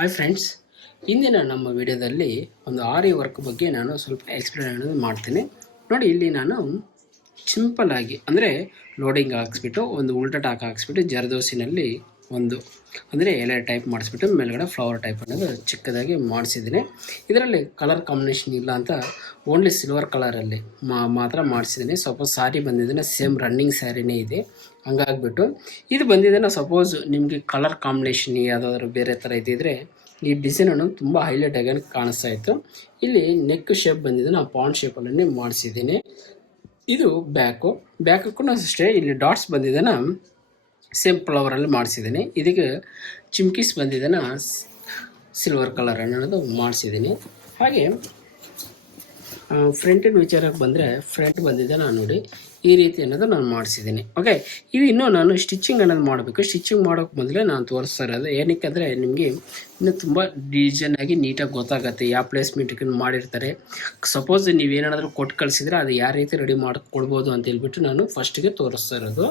Hi friends, ಇಂದಿನ ನಮ್ಮ ವಿಡಿಯೋದಲ್ಲಿ ಒಂದು ಆರಿ ವರ್ಕ್ ಬಗ್ಗೆ ನಾನು ಸ್ವಲ್ಪ ಎಕ್ಸ್ಪ್ಲೇನ್ ಮಾಡ್ತೀನಿ. ನೋಡಿ, ಇಲ್ಲಿ ನಾನು ಸಿಂಪಲ್ ಆಗಿ ಅಂದರೆ ಲೋಡಿಂಗ್ ಹಾಕ್ಸ್ಬಿಟ್ಟು ಒಂದು ಉಲ್ಟಾ ಟಾಕ್ ಹಾಕ್ಸ್ಬಿಟ್ಟು ಜರ್ದೋಸಿನಲ್ಲಿ ಒಂದು ಅಂದರೆ ಎಲೆ ಟೈಪ್ ಮಾಡಿಸ್ಬಿಟ್ಟು ಮೇಲ್ಗಡೆ ಫ್ಲವರ್ ಟೈಪ್ ಅನ್ನೋದು ಚಿಕ್ಕದಾಗಿ ಮಾಡಿಸಿದ್ದೀನಿ. ಇದರಲ್ಲಿ ಕಲರ್ ಕಾಂಬಿನೇಷನ್ ಇಲ್ಲ ಅಂತ ಓನ್ಲಿ ಸಿಲ್ವರ್ ಕಲರಲ್ಲಿ ಮಾತ್ರ ಮಾಡಿಸಿದ್ದೀನಿ. ಸಪೋಸ್ ಸ್ಯಾರಿ ಬಂದಿದ್ದೇನೆ ಸೇಮ್ ರನ್ನಿಂಗ್ ಸ್ಯಾರಿನೇ ಇದೆ. ಹಂಗಾಗ್ಬಿಟ್ಟು ಇದು ಬಂದಿದ್ದೇನೆ. ಸಪೋಸ್ ನಿಮಗೆ ಕಲರ್ ಕಾಂಬಿನೇಷನ್ ಯಾವುದಾದ್ರೂ ಬೇರೆ ಥರ ಇದ್ದಿದ್ರೆ ಈ ಡಿಸೈನ್ ಅನ್ನೋದು ತುಂಬ ಹೈಲೈಟ್ ಆಗಿ ಕಾಣಿಸ್ತಾ ಇತ್ತು. ಇಲ್ಲಿ ನೆಕ್ ಶೇಪ್ ಬಂದಿದೆ, ನಾನು ಪಾಂಡ್ ಶೇಪಲ್ಲಿ ಮಾಡಿಸಿದ್ದೀನಿ. ಇದು ಬ್ಯಾಕು ಅಷ್ಟೇ ಇಲ್ಲಿ ಡಾಟ್ಸ್ ಬಂದಿದ್ದೇನೆ ಸೇಮ್ ಫ್ಲವರಲ್ಲಿ ಮಾಡಿಸಿದ್ದೀನಿ. ಇದಕ್ಕೆ ಚಿಮ್ಕೀಸ್ ಬಂದಿದ್ದೇನೆ ಸಿಲ್ವರ್ ಕಲರ್ ಅನ್ನೋದು ಮಾಡಿಸಿದ್ದೀನಿ. ಹಾಗೆ ಫ್ರಂಟಿನ ವಿಚಾರಕ್ಕೆ ಬಂದರೆ ಫ್ರಂಟ್ ಬಂದಿದೆ ನಾನು ನೋಡಿ ಈ ರೀತಿ ಅನ್ನೋದು ನಾನು ಮಾಡಿಸಿದ್ದೀನಿ. ಓಕೆ, ಇವು ಇನ್ನೂ ನಾನು ಸ್ಟಿಚಿಂಗ್ ಅನ್ನೋದು ಮಾಡಬೇಕು. ಸ್ಟಿಚಿಂಗ್ ಮಾಡೋಕ್ಕೆ ಮೊದಲೇ ನಾನು ತೋರಿಸ್ತಾ ಇರೋದು ಏನಕ್ಕೆ ಅಂದರೆ ನಿಮಗೆ ಇನ್ನೂ ತುಂಬ ಡಿಸೈನಾಗಿ ನೀಟಾಗಿ ಗೊತ್ತಾಗುತ್ತೆ ಯಾವ ಪ್ಲೇಸ್ಮೆಂಟಿಗೆ ಮಾಡಿರ್ತಾರೆ. ಸಪೋಸ್ ನೀವೇನಾದರೂ ಕೊಟ್ಟು ಕಳಿಸಿದ್ರೆ ಅದು ಯಾವ ರೀತಿ ರೆಡಿ ಮಾಡಿಕೊಡ್ಬೋದು ಅಂತ ಹೇಳ್ಬಿಟ್ಟು ನಾನು ಫಸ್ಟಿಗೆ ತೋರಿಸ್ತಾ ಇರೋದು.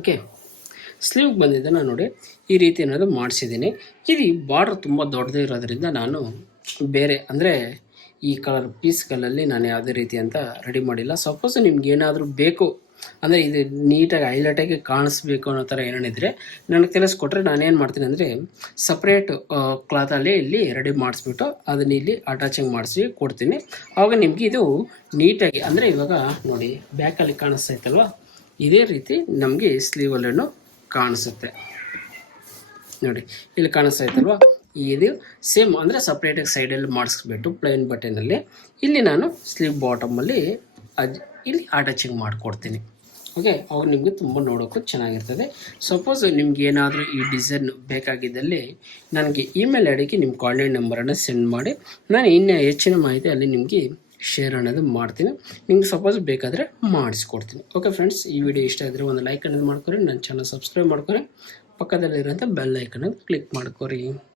ಓಕೆ, ಸ್ಲೀವ್ ಬಂದಿದೆ ನಾನು ನೋಡಿ ಈ ರೀತಿ ಅನ್ನೋದು ಮಾಡಿಸಿದ್ದೀನಿ. ಇದು ಬಾರ್ಡ್ರ್ ತುಂಬ ದೊಡ್ಡದೇ ಇರೋದ್ರಿಂದ ನಾನು ಬೇರೆ ಅಂದರೆ ಈ ಕಲರ್ ಪೀಸ್ಗಳಲ್ಲಿ ನಾನು ಯಾವುದೇ ರೀತಿ ಅಂತ ರೆಡಿ ಮಾಡಿಲ್ಲ. ಸಪೋಸ್ ನಿಮ್ಗೆ ಏನಾದರೂ ಬೇಕು ಅಂದರೆ ಇದು ನೀಟಾಗಿ ಹೈಲೈಟಾಗಿ ಕಾಣಿಸ್ಬೇಕು ಅನ್ನೋ ಥರ ಏನೇನಿದ್ರೆ ನನಗೆ ತಿಳಿಸ್ಕೊಟ್ರೆ ನಾನೇನು ಮಾಡ್ತೀನಿ ಅಂದರೆ ಸಪ್ರೇಟ್ ಕ್ಲಾತಲ್ಲಿ ಇಲ್ಲಿ ರೆಡಿ ಮಾಡಿಸ್ಬಿಟ್ಟು ಅದನ್ನ ಇಲ್ಲಿ ಅಟ್ಯಾಚಿಂಗ್ ಮಾಡಿಸಿ ಕೊಡ್ತೀನಿ. ಆವಾಗ ನಿಮಗೆ ಇದು ನೀಟಾಗಿ ಅಂದರೆ ಇವಾಗ ನೋಡಿ ಬ್ಯಾಕಲ್ಲಿ ಕಾಣಿಸ್ತಾ ಇತ್ತಲ್ವ, ಇದೇ ರೀತಿ ನಮಗೆ ಸ್ಲೀವಲ್ಲೂ ಕಾಣಿಸುತ್ತೆ. ನೋಡಿ ಇಲ್ಲಿ ಕಾಣಿಸ್ತಾ ಇತ್ತಲ್ವ, ಇದು ಸೇಮ್ ಅಂದರೆ ಸಪ್ರೇಟಾಗಿ ಸೈಡಲ್ಲಿ ಮಾಡಿಸ್ಬಿಟ್ಟು ಪ್ಲೈನ್ ಬಟನಲ್ಲಿ ಇಲ್ಲಿ ನಾನು ಸ್ಲೀವ್ ಬಾಟಮಲ್ಲಿ ಇಲ್ಲಿ ಅಟ್ಯಾಚಿಂಗ್ ಮಾಡಿಕೊಡ್ತೀನಿ. ಓಕೆ, ಅವಾಗ ನಿಮಗೆ ತುಂಬ ನೋಡೋಕ್ಕೂ ಚೆನ್ನಾಗಿರ್ತದೆ. ಸಪೋಸ್ ನಿಮ್ಗೆ ಏನಾದರೂ ಈ ಡಿಸೈನ್ ಬೇಕಾಗಿದ್ದಲ್ಲಿ ನನಗೆ ಇಮೇಲ್ ಐಡಿಗೆ ನಿಮ್ಮ ಕಾಂಟ್ಯಾಕ್ಟ್ ನಂಬರನ್ನು ಸೆಂಡ್ ಮಾಡಿ ನಾನು ಇನ್ನೂ ಹೆಚ್ಚಿನ ಮಾಹಿತಿ ಅಲ್ಲಿ ನಿಮಗೆ ಶೇರ್ ಅನ್ನೋದು ಮಾಡ್ತೀನಿ. ನಿಮ್ಗೆ ಸಪೋಸ್ ಬೇಕಾದರೆ ಮಾಡಿಸ್ಕೊಡ್ತೀನಿ. ಓಕೆ ಫ್ರೆಂಡ್ಸ್, ಈ ವಿಡಿಯೋ ಇಷ್ಟ ಆದರೆ ಒಂದು ಲೈಕ್ ಅನ್ನೋದು ಮಾಡ್ಕೊರಿ, ನನ್ನ ಚಾನಲ್ ಸಬ್ಸ್ಕ್ರೈಬ್ ಮಾಡ್ಕೊರಿ, ಪಕ್ಕದಲ್ಲಿರೋಂಥ ಬೆಲ್ ಐಕನ್ ಕ್ಲಿಕ್ ಮಾಡ್ಕೊರಿ.